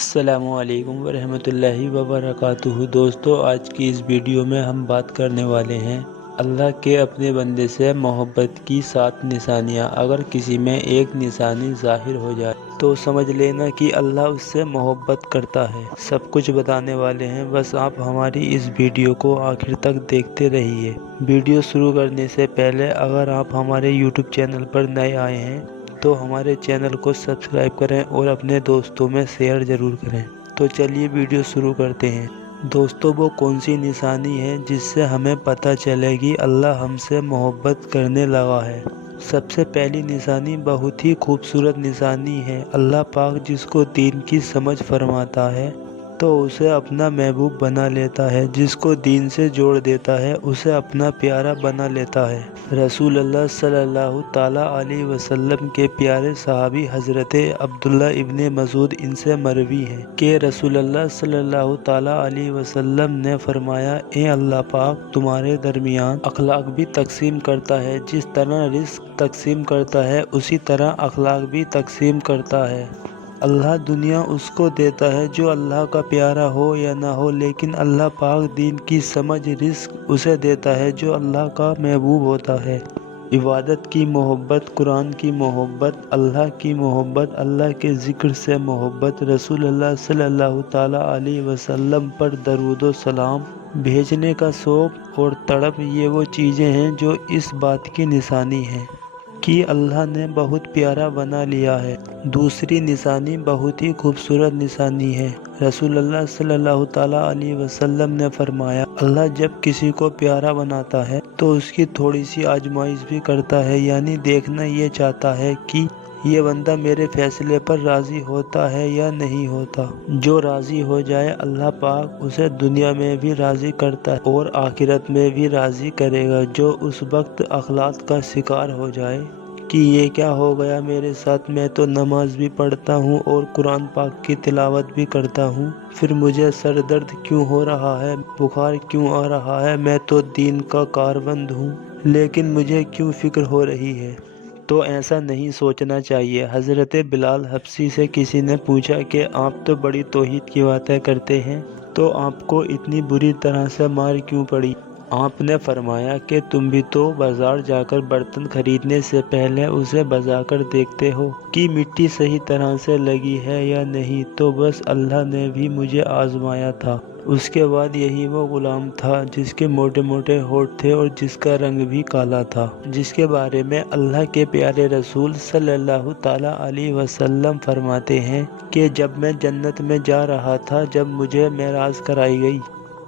السلام علیکم ورحمۃ اللہ وبرکاتہ۔ دوستو، آج کی اس ویڈیو میں ہم بات کرنے والے ہیں اللہ کے اپنے بندے سے محبت کی 7 نشانیاں۔ اگر کسی میں ایک نشانی ظاہر ہو جائے تو سمجھ لینا کہ اللہ اس سے محبت کرتا ہے۔ سب کچھ بتانے والے ہیں، بس آپ ہماری اس ویڈیو کو آخر تک دیکھتے رہیے۔ ویڈیو شروع کرنے سے پہلے اگر آپ ہمارے یوٹیوب چینل پر نئے آئے ہیں تو ہمارے چینل کو سبسکرائب کریں اور اپنے دوستوں میں شیئر ضرور کریں۔ تو چلیے ویڈیو شروع کرتے ہیں۔ دوستو، وہ کون سی نشانی ہے جس سے ہمیں پتہ چلے گی اللہ ہم سے محبت کرنے لگا ہے؟ سب سے پہلی نشانی بہت ہی خوبصورت نشانی ہے۔ اللہ پاک جس کو دین کی سمجھ فرماتا ہے تو اسے اپنا محبوب بنا لیتا ہے، جس کو دین سے جوڑ دیتا ہے اسے اپنا پیارا بنا لیتا ہے۔ رسول اللہ صلی اللہ تعالیٰ علیہ وسلم کے پیارے صحابی حضرت عبداللہ ابن مسعود ان سے مروی ہے کہ رسول اللہ صلی اللہ تعالیٰ علیہ وسلم نے فرمایا، اے اللہ پاک تمہارے درمیان اخلاق بھی تقسیم کرتا ہے، جس طرح رزق تقسیم کرتا ہے اسی طرح اخلاق بھی تقسیم کرتا ہے۔ اللہ دنیا اس کو دیتا ہے جو اللہ کا پیارا ہو یا نہ ہو، لیکن اللہ پاک دین کی سمجھ رزق اسے دیتا ہے جو اللہ کا محبوب ہوتا ہے۔ عبادت کی محبت، قرآن کی محبت، اللہ کی محبت، اللہ کے ذکر سے محبت، رسول اللہ صلی اللہ تعالیٰ علیہ وسلم پر درود و سلام بھیجنے کا شوق اور تڑپ، یہ وہ چیزیں ہیں جو اس بات کی نشانی ہے کہ اللہ نے بہت پیارا بنا لیا ہے۔ دوسری نشانی بہت ہی خوبصورت نشانی ہے۔ رسول اللہ صلی اللہ تعالیٰ علیہ وسلم نے فرمایا، اللہ جب کسی کو پیارا بناتا ہے تو اس کی تھوڑی سی آزمائش بھی کرتا ہے، یعنی دیکھنا یہ چاہتا ہے کہ یہ بندہ میرے فیصلے پر راضی ہوتا ہے یا نہیں ہوتا۔ جو راضی ہو جائے اللہ پاک اسے دنیا میں بھی راضی کرتا ہے اور آخرت میں بھی راضی کرے گا۔ جو اس وقت اخلاق کا شکار ہو جائے کہ یہ کیا ہو گیا میرے ساتھ، میں تو نماز بھی پڑھتا ہوں اور قرآن پاک کی تلاوت بھی کرتا ہوں، پھر مجھے سر درد کیوں ہو رہا ہے، بخار کیوں آ رہا ہے، میں تو دین کا کاربند ہوں لیکن مجھے کیوں فکر ہو رہی ہے؟ تو ایسا نہیں سوچنا چاہیے۔ حضرت بلال حبشی سے کسی نے پوچھا کہ آپ تو بڑی توحید کی باتیں کرتے ہیں، تو آپ کو اتنی بری طرح سے مار کیوں پڑی؟ آپ نے فرمایا کہ تم بھی تو بازار جا کر برتن خریدنے سے پہلے اسے بجا کر دیکھتے ہو کہ مٹی صحیح طرح سے لگی ہے یا نہیں، تو بس اللہ نے بھی مجھے آزمایا تھا۔ اس کے بعد یہی وہ غلام تھا جس کے موٹے موٹے ہونٹ تھے اور جس کا رنگ بھی کالا تھا، جس کے بارے میں اللہ کے پیارے رسول صلی اللہ تعالیٰ علیہ وسلم فرماتے ہیں کہ جب میں جنت میں جا رہا تھا، جب مجھے معراج کرائی گئی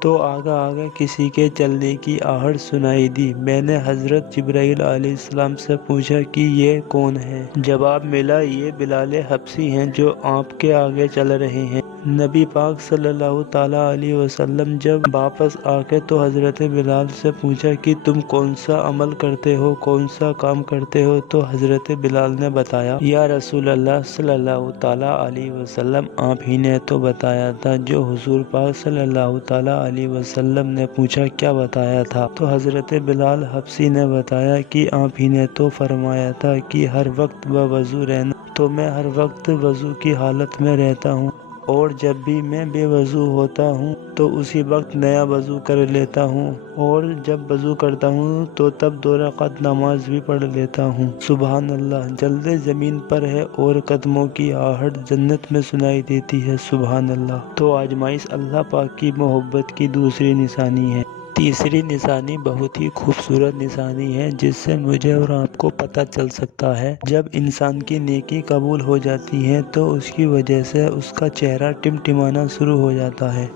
تو آگے آگے کسی کے چلنے کی آہٹ سنائی دی۔ میں نے حضرت جبرائیل علیہ السلام سے پوچھا کہ یہ کون ہے؟ جواب ملا، یہ بلال حبشی ہیں جو آپ کے آگے چل رہے ہیں۔ نبی پاک صلی اللہ تعالیٰ علیہ وسلم جب واپس آ تو حضرت بلال سے پوچھا کہ تم کون سا عمل کرتے ہو، کون سا کام کرتے ہو؟ تو حضرت بلال نے بتایا، یا رسول اللہ صلی اللہ تعالیٰ علیہ وسلم آپ ہی نے تو بتایا تھا۔ جو حضور پاک صلی اللہ تعالیٰ علیہ وسلم نے پوچھا کیا بتایا تھا؟ تو حضرت بلال حبشی نے بتایا کہ آپ ہی نے تو فرمایا تھا کہ ہر وقت بوضو رہنا، تو میں ہر وقت وضو کی حالت میں رہتا ہوں، اور جب بھی میں بے وضو ہوتا ہوں تو اسی وقت نیا وضو کر لیتا ہوں، اور جب وضو کرتا ہوں تو تب 2 رکعت نماز بھی پڑھ لیتا ہوں۔ سبحان اللہ، جلدے زمین پر ہے اور قدموں کی آہٹ جنت میں سنائی دیتی ہے۔ سبحان اللہ۔ تو آزمائش اللہ پاک کی محبت کی دوسری نشانی ہے۔ تیسری نشانی بہت ہی خوبصورت نشانی ہے جس سے مجھے اور آپ کو پتہ چل سکتا ہے جب انسان کی نیکی قبول ہو جاتی ہے تو اس کی وجہ سے اس کا چہرہ ٹمٹمانا شروع ہو جاتا ہے،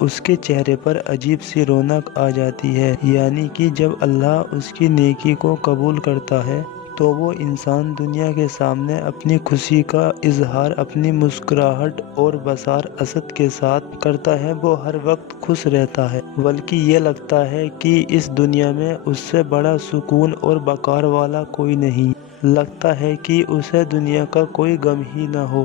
اس کے چہرے پر عجیب سی رونق آ جاتی ہے، یعنی کہ جب اللہ اس کی نیکی کو قبول کرتا ہے تو وہ انسان دنیا کے سامنے اپنی خوشی کا اظہار اپنی مسکراہٹ اور بشار اسد کے ساتھ کرتا ہے۔ وہ ہر وقت خوش رہتا ہے، بلکہ یہ لگتا ہے کہ اس دنیا میں اس سے بڑا سکون اور وقار والا کوئی نہیں، لگتا ہے کہ اسے دنیا کا کوئی غم ہی نہ ہو،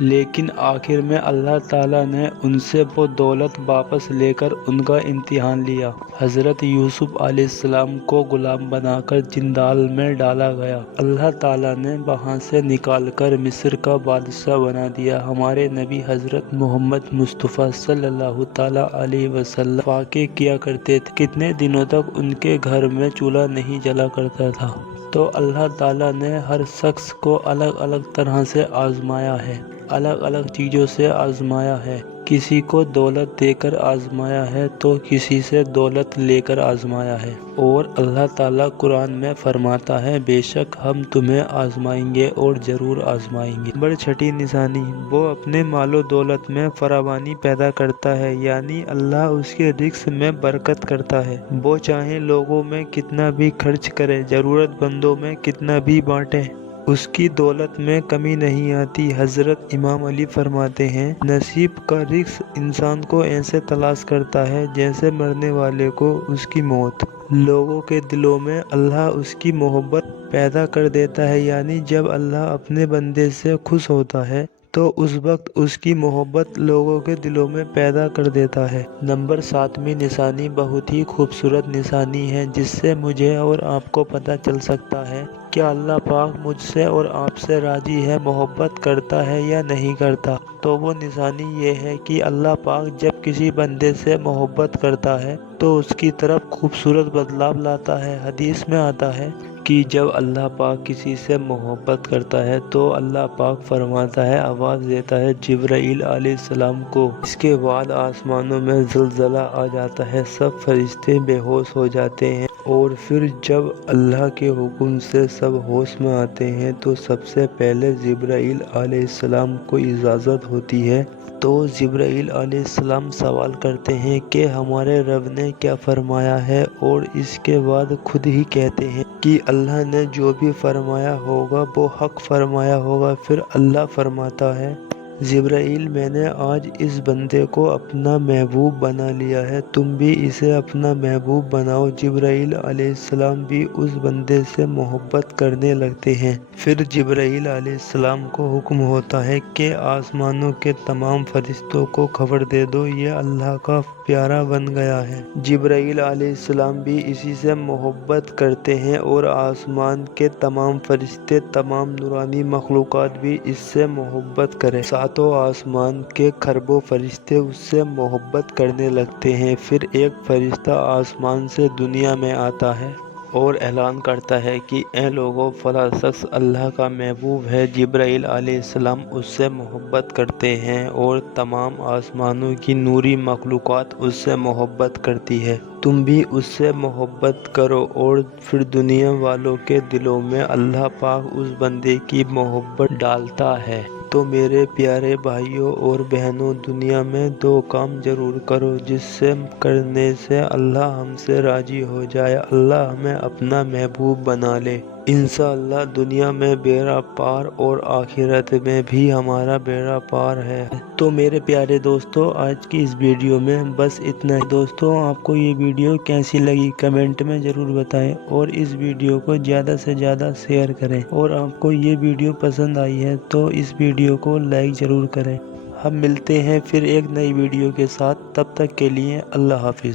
لیکن آخر میں اللہ تعالیٰ نے ان سے وہ دولت واپس لے کر ان کا امتحان لیا۔ حضرت یوسف علیہ السلام کو غلام بنا کر جندال میں ڈالا گیا۔ اللہ تعالیٰ نے وہاں سے نکال کر مصر کا بادشاہ بنا دیا۔ ہمارے نبی حضرت محمد مصطفیٰ صلی اللہ تعالیٰ علیہ وسلم واقع کیا کرتے تھے، کتنے دنوں تک ان کے گھر میں چولہا نہیں جلا کرتا تھا۔ تو اللہ تعالیٰ نے ہر شخص کو الگ الگ طرح سے آزمایا ہے، الگ الگ چیزوں سے آزمایا ہے۔ کسی کو دولت دے کر آزمایا ہے تو کسی سے دولت لے کر آزمایا ہے۔ اور اللہ تعالیٰ قرآن میں فرماتا ہے، بے شک ہم تمہیں آزمائیں گے اور ضرور آزمائیں گے۔ نمبر 6 نشانی، وہ اپنے مال و دولت میں فراوانی پیدا کرتا ہے، یعنی اللہ اس کے رزق میں برکت کرتا ہے۔ وہ چاہے لوگوں میں کتنا بھی خرچ کرے، ضرورت مندوں میں کتنا بھی بانٹے، اس کی دولت میں کمی نہیں آتی۔ حضرت امام علی فرماتے ہیں، نصیب کا رزق انسان کو ایسے تلاش کرتا ہے جیسے مرنے والے کو اس کی موت۔ لوگوں کے دلوں میں اللہ اس کی محبت پیدا کر دیتا ہے، یعنی جب اللہ اپنے بندے سے خوش ہوتا ہے تو اس وقت اس کی محبت لوگوں کے دلوں میں پیدا کر دیتا ہے۔ نمبر 7 نشانی بہت ہی خوبصورت نشانی ہے، جس سے مجھے اور آپ کو پتہ چل سکتا ہے کہ اللہ پاک مجھ سے اور آپ سے راضی ہے، محبت کرتا ہے یا نہیں کرتا۔ تو وہ نشانی یہ ہے کہ اللہ پاک جب کسی بندے سے محبت کرتا ہے تو اس کی طرف خوبصورت بدلاؤ لاتا ہے۔ حدیث میں آتا ہے کہ جب اللہ پاک کسی سے محبت کرتا ہے تو اللہ پاک فرماتا ہے، آواز دیتا ہے جبرائیل علیہ السلام کو۔ اس کے بعد آسمانوں میں زلزلہ آ جاتا ہے، سب فرشتے بے ہوش ہو جاتے ہیں، اور پھر جب اللہ کے حکم سے سب ہوش میں آتے ہیں تو سب سے پہلے جبرائیل علیہ السلام کو اجازت ہوتی ہے۔ تو جبرائیل علیہ السلام سوال کرتے ہیں کہ ہمارے رب نے کیا فرمایا ہے، اور اس کے بعد خود ہی کہتے ہیں کہ اللہ نے جو بھی فرمایا ہوگا وہ حق فرمایا ہوگا۔ پھر اللہ فرماتا ہے، جبرائیل میں نے آج اس بندے کو اپنا محبوب بنا لیا ہے، تم بھی اسے اپنا محبوب بناؤ۔ جبرائیل علیہ السلام بھی اس بندے سے محبت کرنے لگتے ہیں۔ پھر جبرائیل علیہ السلام کو حکم ہوتا ہے کہ آسمانوں کے تمام فرشتوں کو خبر دے دو، یہ اللہ کا پیارا بن گیا ہے۔ جبرائیل علیہ السلام بھی اسی سے محبت کرتے ہیں، اور آسمان کے تمام فرشتے، تمام نورانی مخلوقات بھی اس سے محبت کریں۔ ساتوں آسمان کے کھربوں فرشتے اس سے محبت کرنے لگتے ہیں۔ پھر ایک فرشتہ آسمان سے دنیا میں آتا ہے اور اعلان کرتا ہے کہ اے لوگو، فلاں شخص اللہ کا محبوب ہے۔ جبرائیل علیہ السلام اس سے محبت کرتے ہیں، اور تمام آسمانوں کی نوری مخلوقات اس سے محبت کرتی ہے۔ تم بھی اس سے محبت کرو۔ اور پھر دنیا والوں کے دلوں میں اللہ پاک اس بندے کی محبت ڈالتا ہے۔ تو میرے پیارے بھائیوں اور بہنوں، دنیا میں 2 کام ضرور کرو جس سے کرنے سے اللہ ہم سے راضی ہو جائے، اللہ ہمیں اپنا محبوب بنا لے۔ انشاءاللہ دنیا میں بیڑا پار اور آخرت میں بھی ہمارا بیڑا پار ہے۔ تو میرے پیارے دوستو، آج کی اس ویڈیو میں بس اتنا ہی۔ دوستو، آپ کو یہ ویڈیو کیسی لگی کمنٹ میں ضرور بتائیں، اور اس ویڈیو کو زیادہ سے زیادہ شیئر کریں، اور آپ کو یہ ویڈیو پسند آئی ہے تو اس ویڈیو کو لائک ضرور کریں۔ ہم ملتے ہیں پھر ایک نئی ویڈیو کے ساتھ، تب تک کے لیے اللہ حافظ۔